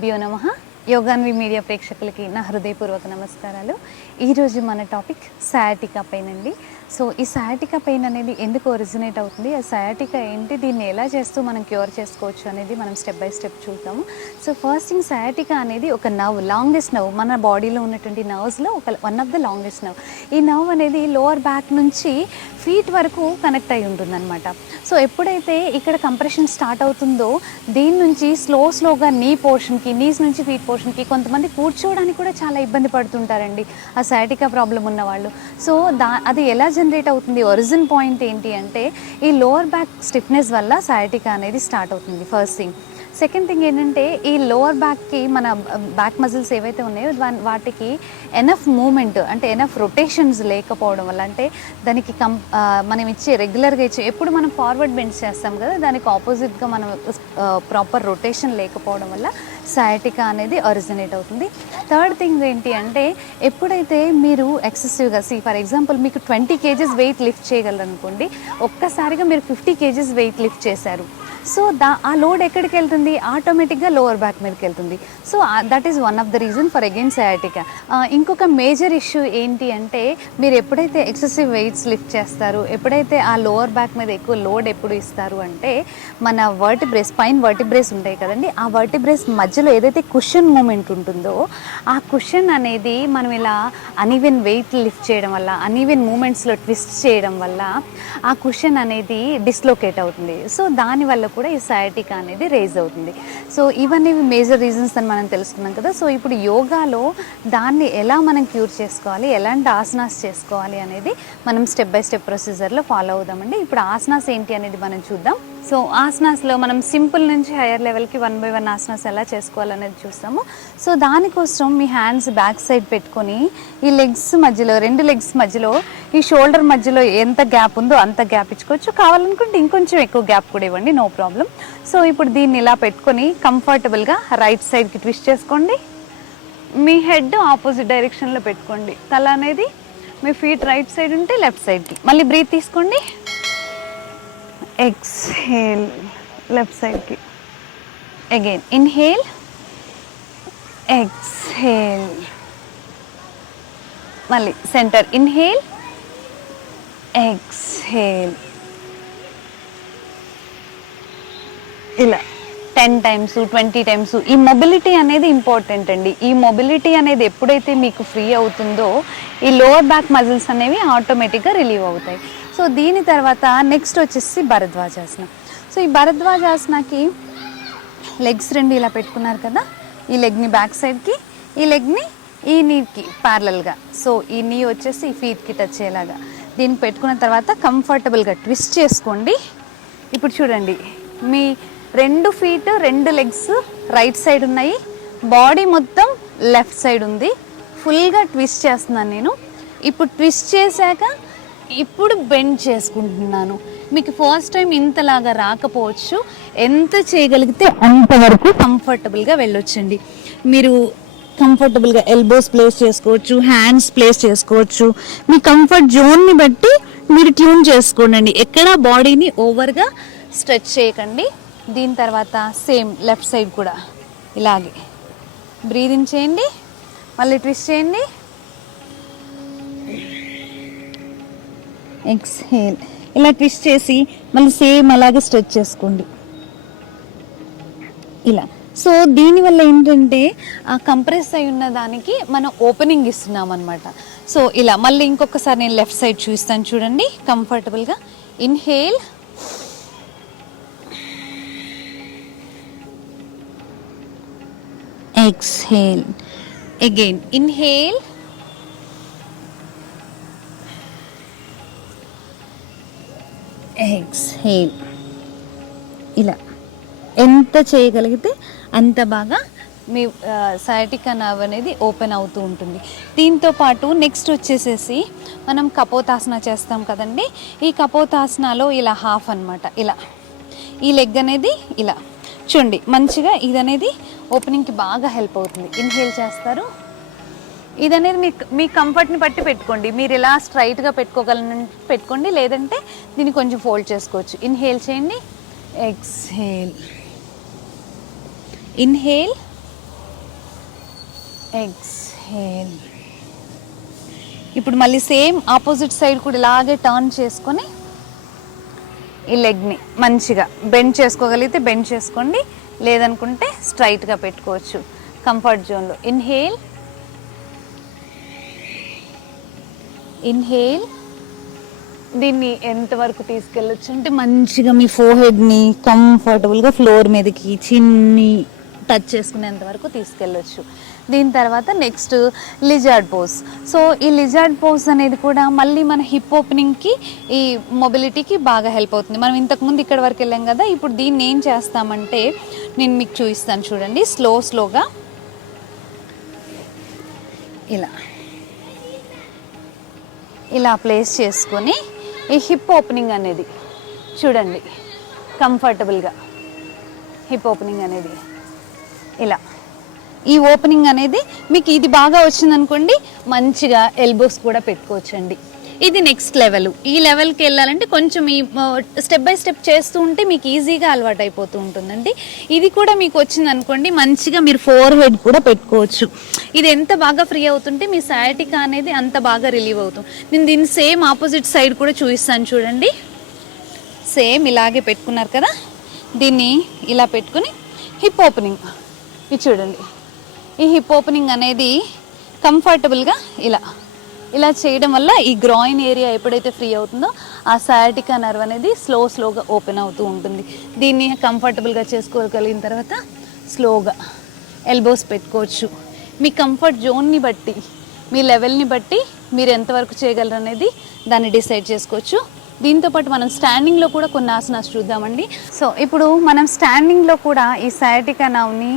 బియో నమ. యోగాన్వి మీడియా ప్రేక్షకులకి నా హృదయపూర్వక నమస్కారాలు. ఈరోజు మన టాపిక్ సయాటికా పైనండి. సో ఈ సయాటికా పెయిన్ అనేది ఎందుకు ఒరిజినేట్ అవుతుంది? ఆ సయాటికా ఏంటి? దీన్ని ఎలా చేస్తూ మనం క్యూర్ చేసుకోవచ్చు అనేది మనం స్టెప్ బై స్టెప్ చూద్దాము. సో ఫస్ట్ థింగ్ సయాటికా అనేది ఒక నవ్ లాంగెస్ట్ నవ్ మన బాడీలో ఉన్నటువంటి నర్వ్స్లో ఒక one of the longest nerve ఈ నవ్ అనేది లోవర్ బ్యాక్ నుంచి ఫీట్ వరకు కనెక్ట్ అయి ఉంటుందన్నమాట. సో ఎప్పుడైతే ఇక్కడ కంప్రెషన్ స్టార్ట్ అవుతుందో దీని నుంచి స్లో స్లోగా నీ పోర్షన్కి నీస్ నుంచి ఫీట్ పోర్షన్కి కొంతమంది కూర్చోవడానికి కూడా చాలా ఇబ్బంది పడుతుంటారండి. ఆ సయాటికా ప్రాబ్లం ఉన్న వాళ్ళు సో దా అది ఎలా జనరేట్ అవుతుంది. ఒరిజిన్ పాయింట్ ఏంటి అంటే ఈ లోవర్ బ్యాక్ స్టిఫ్నెస్ వల్ల సయాటికా అనేది స్టార్ట్ అవుతుంది ఫస్ట్ థింగ్ సెకండ్ థింగ్ ఏంటంటే ఈ లోవర్ బ్యాక్కి మన um, బ్యాక్ మజిల్స్ ఏవైతే ఉన్నాయో వాటికి ఎనఫ్ మూమెంట్ అంటే ఎనఫ్ రొటేషన్స్ లేకపోవడం వల్ల అంటే దానికి కం మనం ఇచ్చే రెగ్యులర్గా ఇచ్చే ఎప్పుడు మనం ఫార్వర్డ్ బెండ్స్ చేస్తాం కదా దానికి ఆపోజిట్గా మనం uh, ప్రాపర్ రొటేషన్ లేకపోవడం వల్ల సయాటికా అనేది ఒరిజినేట్ అవుతుంది. థర్డ్ థింగ్ ఏంటి అంటే ఎప్పుడైతే మీరు ఎక్సెసివ్గా సి ఫర్ ఎగ్జాంపుల్ మీకు ట్వంటీ కేజెస్ వెయిట్ లిఫ్ట్ చేయగలరు అనుకోండి ఒక్కసారిగా మీరు ఫిఫ్టీ కేజెస్ వెయిట్ లిఫ్ట్ చేశారు. సో దా ఆ లోడ్ ఎక్కడికి వెళ్తుంది? ఆటోమేటిక్గా లోవర్ బ్యాక్ మీదకి వెళ్తుంది. So that is one of the reason for again sciatica ఇంకొక మేజర్ ఇష్యూ ఏంటి అంటే మీరు ఎప్పుడైతే ఎక్సెసివ్ వెయిట్స్ లిఫ్ట్ చేస్తారు ఎప్పుడైతే ఆ లోవర్ బ్యాక్ మీద ఎక్కువ లోడ్ ఎప్పుడు ఇస్తారు అంటే మన వర్టిబ్రేస్ పైన వర్టిబ్రేస్ ఉంటాయి కదండి ఆ వర్టిబ్రేస్ మధ్యలో ఏదైతే కుషన్ మూమెంట్ ఉంటుందో ఆ కుషన్ అనేది మనం ఇలా అన్ఈవెన్ వెయిట్ లిఫ్ట్ చేయడం వల్ల అన్ఈవెన్ మూమెంట్స్లో ట్విస్ట్ చేయడం వల్ల ఆ కుషన్ అనేది డిస్లోకేట్ అవుతుంది. సో దానివల్ల కూడా ఈ సయాటిక్ అనేది రేజ్ అవుతుంది. సో ఇవన్నీ మేజర్ రీజన్స్ అని మనం తెలుసుకున్నాం కదా సో ఇప్పుడు యోగాలో దాన్ని ఎలా మనం క్యూర్ చేసుకోవాలి ఎలాంటి ఆసనాస్ చేసుకోవాలి అనేది మనం స్టెప్ బై స్టెప్ ప్రొసీజర్లో ఫాలో అవుదామండి. ఇప్పుడు ఆసనాస్ ఏంటి అనేది మనం చూద్దాం. సో ఆసనాస్లో మనం సింపుల్ నుంచి హైయర్ లెవెల్కి వన్ బై వన్ ఆసనాస్ ఎలా చేసుకోవాలనేది చూస్తాము. సో దానికోసం మీ హ్యాండ్స్ బ్యాక్ సైడ్ పెట్టుకొని ఈ లెగ్స్ మధ్యలో రెండు లెగ్స్ మధ్యలో ఈ షోల్డర్ మధ్యలో ఎంత గ్యాప్ ఉందో అంత గ్యాప్ ఇచ్చుకోవచ్చు. కావాలనుకుంటే ఇంకొంచెం ఎక్కువ గ్యాప్ కూడా ఇవ్వండి నో ప్రాబ్లం సో ఇప్పుడు దీన్ని ఇలా పెట్టుకొని కంఫర్టబుల్గా రైట్ సైడ్కి ట్విస్ట్ చేసుకోండి. మీ హెడ్ ఆపోజిట్ డైరెక్షన్లో పెట్టుకోండి. తల అనేది మీ ఫీట్ రైట్ సైడ్ ఉంటే లెఫ్ట్ సైడ్కి మళ్ళీ బ్రీత్ తీసుకోండి. ఎక్స్హేల్ లెఫ్ట్ సైడ్కి అగైన్ ఇన్హేల్ ఎక్స్హేల్ మళ్ళీ సెంటర్ ఇన్హేల్ ఎక్స్హేల్ ఇలా. Ten times twenty times. ఈ మొబిలిటీ అనేది ఇంపార్టెంట్ అండి. ఈ మొబిలిటీ అనేది ఎప్పుడైతే మీకు ఫ్రీ అవుతుందో ఈ లోవర్ బ్యాక్ మజిల్స్ అనేవి ఆటోమేటిక్గా రిలీవ్ అవుతాయి. సో దీని తర్వాత నెక్స్ట్ వచ్చేసి భరద్వాజాసన. సో ఈ భరద్వాజాసనకి లెగ్స్ రెండు ఇలా పెట్టుకున్నారు కదా? ఈ లెగ్ని బ్యాక్ సైడ్కి ఈ లెగ్ని ఈ నీకి ప్యారలల్గా సో ఈ నీ వచ్చేసి ఈ ఫీట్కి టచ్ అయ్యేలాగా. దీన్ని పెట్టుకున్న తర్వాత కంఫర్టబుల్గా ట్విస్ట్ చేసుకోండి. ఇప్పుడు చూడండి. మీ రెండు ఫీట్ రెండు లెగ్స్ రైట్ సైడ్ ఉన్నాయి. బాడీ మొత్తం లెఫ్ట్ సైడ్ ఉంది. ఫుల్గా ట్విస్ట్ చేస్తున్నాను నేను. ఇప్పుడు ట్విస్ట్ చేశాక ఇప్పుడు బెండ్ చేసుకుంటున్నాను. మీకు ఫస్ట్ టైం ఇంతలాగా రాకపోవచ్చు. ఎంత చేయగలిగితే అంతవరకు కంఫర్టబుల్గా వెళ్ళొచ్చండి. మీరు కంఫర్టబుల్గా ఎల్బోస్ ప్లేస్ చేసుకోవచ్చు హ్యాండ్స్ ప్లేస్ చేసుకోవచ్చు. మీ కంఫర్ట్ జోన్ని బట్టి మీరు ట్యూన్ చేసుకోండి ఎక్కడ బాడీని ఓవర్గా స్ట్రెచ్ చేయకండి. దీని తర్వాత సేమ్ లెఫ్ట్ సైడ్ కూడా ఇలాగే. బ్రీదింగ్ చేయండి మళ్ళీ ట్విస్ట్ చేయండి. ఎక్స్హేల్. ఇలా ట్విస్ట్ చేసి మళ్ళీ సేమ్ అలాగే స్ట్రెచ్ చేసుకోండి. ఇలా. సో దీనివల్ల ఏంటంటే ఆ కంప్రెస్ అయి ఉన్న దానికి మనం ఓపెనింగ్ ఇస్తున్నాం అనమాట సో ఇలా. మళ్ళీ ఇంకొకసారి నేను లెఫ్ట్ సైడ్ చూస్తాను చూడండి కంఫర్టబుల్గా. Inhale. Exhale again inhale exhale ఇలా. ఎంత చేయగలిగితే అంత బాగా మీ సయాటిక్ నర్వ్ అనేది ఓపెన్ అవుతూ ఉంటుంది. దీంతో పాటు నెక్స్ట్ వచ్చేసేసి మనం కపోతాసన చేస్తాం కదండి. ఈ కపోతాసనలో ఇలా హాఫ్ అన్నమాట. ఇలా. ఈ లెగ్ అనేది ఇలా. చూడండి మంచిగా ఇది అనేది ఓపెనింగ్కి బాగా హెల్ప్ అవుతుంది. ఇన్హేల్ చేస్తారు. ఇది అనేది మీ మీ కంఫర్ట్ని బట్టి పెట్టుకోండి. మీరు ఇలా స్ట్రైట్గా పెట్టుకోగలను పెట్టుకోండి. లేదంటే దీన్ని కొంచెం ఫోల్డ్ చేసుకోవచ్చు. ఇన్హేల్ చేయండి. ఎక్స్హేల్. ఇన్హేల్. ఎక్స్హేల్. ఇప్పుడు మళ్ళీ సేమ్ ఆపోజిట్ సైడ్ కూడా ఇలాగే టర్న్ చేసుకొని ఈ లెగ్ని మంచిగా బెండ్ చేసుకోగలిగితే బెండ్ చేసుకోండి. లేదనుకుంటే స్ట్రైట్గా పెట్టుకోవచ్చు. కంఫర్ట్ జోన్లో ఇన్హేల్ ఇన్హేల్ దీన్ని ఎంతవరకు తీసుకెళ్ళొచ్చు? అంటే మంచిగా మీ ఫోహెడ్ని కంఫర్టబుల్గా ఫ్లోర్ మీదకి చిన్ని టచ్ చేసుకునేంత వరకు తీసుకెళ్ళొచ్చు. దీని తర్వాత నెక్స్ట్ లిజార్డ్ పోజ్ సో ఈ లిజార్డ్ పోజ్ అనేది కూడా మళ్ళీ మన హిప్ ఓపెనింగ్కి ఈ మొబిలిటీకి బాగా హెల్ప్ అవుతుంది. మనం ఇంతకుముందు ఇక్కడ వరకు వెళ్ళాం కదా ఇప్పుడు దీన్ని ఏం చేస్తామంటే నేను మీకు చూపిస్తాను చూడండి. స్లో స్లోగా. ఇలా. ఇలా ప్లేస్ చేసుకొని ఈ హిప్ ఓపెనింగ్ అనేది చూడండి. కంఫర్టబుల్గా. హిప్ ఓపెనింగ్ అనేది. ఇలా. ఈ ఓపెనింగ్ అనేది మీకు ఇది బాగా వచ్చిందనుకోండి మంచిగా ఎల్బోస్ కూడా పెట్టుకోవచ్చండి. ఇది నెక్స్ట్ లెవెల్ ఈ లెవెల్కి వెళ్ళాలంటే కొంచెం ఈ స్టెప్ బై స్టెప్ చేస్తూ ఉంటే మీకు ఈజీగా అలవాటు అయిపోతూ ఉంటుందండి. ఇది కూడా మీకు వచ్చింది అనుకోండి మంచిగా మీరు ఫోర్ హెడ్ కూడా పెట్టుకోవచ్చు. ఇది ఎంత బాగా ఫ్రీ అవుతుంటే మీ సయాటికా అనేది అంత బాగా రిలీవ్ అవుతుంది. నేను దీన్ని సేమ్ ఆపోజిట్ సైడ్ కూడా చూపిస్తాను చూడండి. సేమ్ ఇలాగే పెట్టుకున్నారు కదా? దీన్ని ఇలా పెట్టుకుని హిప్ ఓపెనింగ్ ఇది చూడండి. ఈ హిప్ ఓపెనింగ్ అనేది కంఫర్టబుల్గా ఇలా ఇలా చేయడం వల్ల ఈ గ్రాయిన్ ఏరియా ఎప్పుడైతే ఫ్రీ అవుతుందో ఆ సయాటికా నర్వ్ అనేది స్లో స్లోగా ఓపెన్ అవుతూ ఉంటుంది. దీన్ని కంఫర్టబుల్గా చేసుకోగలిగిన తర్వాత స్లోగా ఎల్బోస్ పెట్టుకోవచ్చు. మీ కంఫర్ట్ జోన్ని బట్టి మీ లెవెల్ని బట్టి మీరు ఎంతవరకు చేయగలరు అనేది దాన్ని డిసైడ్ చేసుకోవచ్చు. దీంతో పాటు మనం స్టాండింగ్లో కూడా కొన్ని ఆసనాలు చూద్దామండి. సో ఇప్పుడు మనం స్టాండింగ్లో కూడా ఈ సయాటికా నవ్ని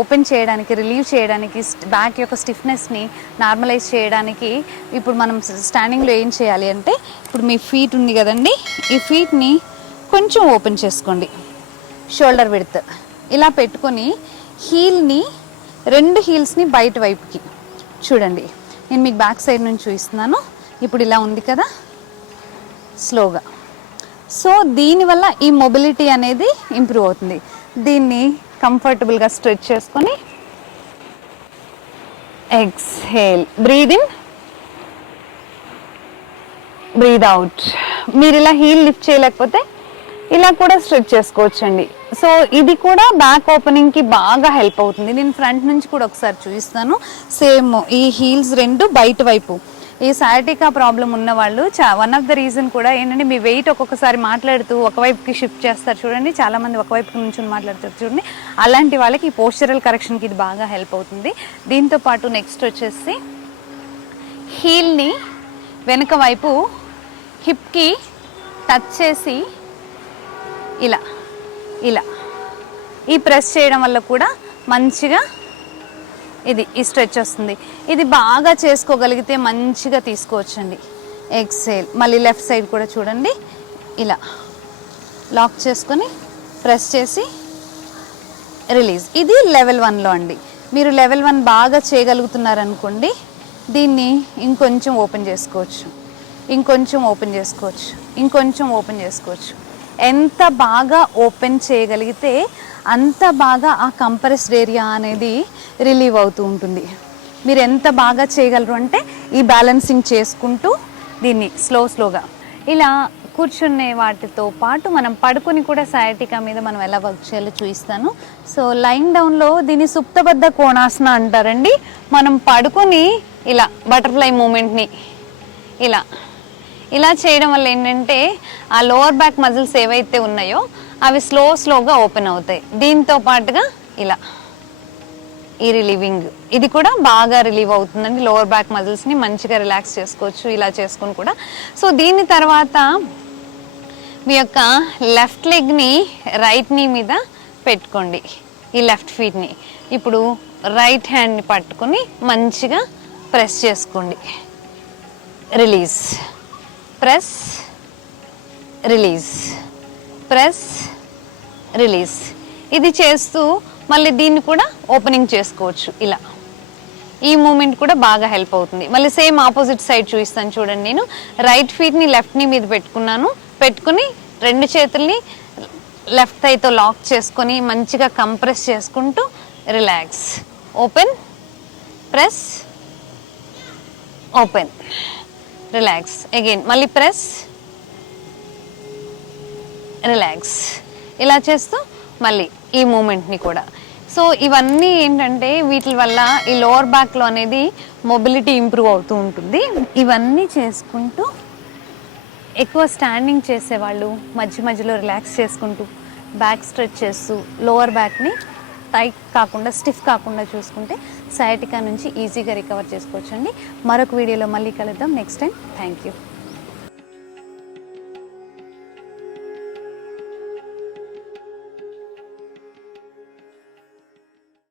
ఓపెన్ చేయడానికి రిలీవ్ చేయడానికి బ్యాక్ యొక్క స్టిఫ్నెస్ని నార్మలైజ్ చేయడానికి ఇప్పుడు మనం స్టాండింగ్లో ఏం చేయాలి అంటే ఇప్పుడు మీ ఫీట్ ఉంది కదండి ఈ ఫీట్ని కొంచెం ఓపెన్ చేసుకోండి. Shoulder width. ఇలా పెట్టుకొని హీల్ని రెండు హీల్స్ని బయట వైపుకి. చూడండి నేను మీకు బ్యాక్ సైడ్ నుంచి చూపిస్తున్నాను. ఇప్పుడు ఇలా ఉంది కదా స్లోగా. సో దీనివల్ల ఈ మొబిలిటీ అనేది ఇంప్రూవ్ అవుతుంది. దీన్ని కంఫర్టబుల్గా స్ట్రెచ్ చేసుకొని exhale. Breathe in breathe out. మీరు ఇలా హీల్ లిఫ్ట్ చేయలేకపోతే ఇలా కూడా స్ట్రెచ్ చేసుకోవచ్చండి. సో ఇది కూడా బ్యాక్ ఓపెనింగ్కి బాగా హెల్ప్ అవుతుంది. నేను ఫ్రంట్ నుంచి కూడా ఒకసారి చూపిస్తాను. సేమ్ ఈ హీల్స్ రెండు బయట వైపు. ఈ సయాటికా ప్రాబ్లం ఉన్న వాళ్ళు చా వన్ ఆఫ్ ద రీజన్ కూడా ఏంటంటే మీ వెయిట్ ఒక్కొక్కసారి మాట్లాడుతూ ఒకవైపుకి షిఫ్ట్ చేస్తారు చూడండి. చాలామంది ఒకవైపు నుంచి మాట్లాడుతారు చూడండి. అలాంటి వాళ్ళకి ఈ పోస్చరల్ కరెక్షన్కి ఇది బాగా హెల్ప్ అవుతుంది. దీంతో పాటు నెక్స్ట్ వచ్చేసి హీల్ని వెనుక వైపు హిప్కి టచ్ చేసి ఇలా ఇలా. ఈ ప్రెస్ చేయడం వల్ల కూడా మంచిగా ఇది ఈ స్ట్రెచ్ వస్తుంది. ఇది బాగా చేసుకోగలిగితే మంచిగా తీసుకోవచ్చండి. ఎక్సేల్ మళ్ళీ లెఫ్ట్ సైడ్ కూడా చూడండి. ఇలా లాక్ చేసుకొని ప్రెస్ చేసి రిలీజ్ ఇది లెవెల్ వన్లో అండి. మీరు లెవెల్ వన్ బాగా చేయగలుగుతున్నారనుకోండి దీన్ని ఇంకొంచెం ఓపెన్ చేసుకోవచ్చు. ఇంకొంచెం ఓపెన్ చేసుకోవచ్చు. ఇంకొంచెం ఓపెన్ చేసుకోవచ్చు. ఎంత బాగా ఓపెన్ చేయగలిగితే అంత బాగా ఆ కంప్రెస్డ్ ఏరియా అనేది రిలీవ్ అవుతూ ఉంటుంది. మీరు ఎంత బాగా చేయగలరు అంటే ఈ బ్యాలెన్సింగ్ చేసుకుంటూ దీన్ని స్లో స్లోగా. ఇలా కూర్చునే వాటితో పాటు మనం పడుకొని కూడా సయాటికా మీద మనం ఎలా వర్క్ చేయాలో చూపిస్తాను. సో లైన్ డౌన్లో దీన్ని సుప్తబద్ధ కోణాసన అంటారండి. మనం పడుకొని ఇలా బటర్ఫ్లై మూమెంట్ని ఇలా ఇలా చేయడం వల్ల ఏంటంటే ఆ లోవర్ బ్యాక్ మజిల్స్ ఏవైతే ఉన్నాయో అవి స్లో స్లోగా ఓపెన్ అవుతాయి. దీంతో పాటుగా ఇలా ఈ రిలీవింగ్ ఇది కూడా బాగా రిలీవ్ అవుతుందండి. లోవర్ బ్యాక్ మజిల్స్ని మంచిగా రిలాక్స్ చేసుకోవచ్చు. ఇలా చేసుకుని కూడా. సో దీని తర్వాత మీ యొక్క లెఫ్ట్ లెగ్ని రైట్ నీ మీద పెట్టుకోండి. ఈ లెఫ్ట్ ఫీట్ని ఇప్పుడు రైట్ హ్యాండ్ని పట్టుకొని మంచిగా ప్రెస్ చేసుకోండి. Release. Press release. Press release. ఇది చేస్తూ మళ్ళీ దీన్ని కూడా ఓపెనింగ్ చేసుకోవచ్చు. ఇలా. ఈ మూమెంట్ కూడా బాగా హెల్ప్ అవుతుంది. మళ్ళీ సేమ్ ఆపోజిట్ సైడ్ చూపిస్తాను చూడండి నేను. రైట్ ఫీట్ని లెఫ్ట్ని మీద పెట్టుకున్నాను. పెట్టుకుని రెండు చేతుల్ని లెఫ్ట్ థైతో లాక్ చేసుకొని మంచిగా కంప్రెస్ చేసుకుంటూ relax. Open. Press. Open. Relax. Again. మళ్ళీ ప్రెస్. రిలాక్స్ ఇలా చేస్తూ మళ్ళీ ఈ మూమెంట్ని కూడా. సో ఇవన్నీ ఏంటంటే వీటి వల్ల ఈ లోవర్ బ్యాక్లో అనేది మొబిలిటీ ఇంప్రూవ్ అవుతూ ఉంటుంది. ఇవన్నీ చేసుకుంటూ ఎక్కువ స్టాండింగ్ చేసేవాళ్ళు మధ్య మధ్యలో రిలాక్స్ చేసుకుంటూ బ్యాక్ స్ట్రెచ్ చేస్తూ లోవర్ బ్యాక్ని టైట్ కాకుండా స్టిఫ్ కాకుండా చూసుకుంటే సయాటికా నుంచి ఈజీగా రికవర్ చేసుకోవచ్చండి. మరొక వీడియోలో మళ్ళీ కలుద్దాం. Next time thank you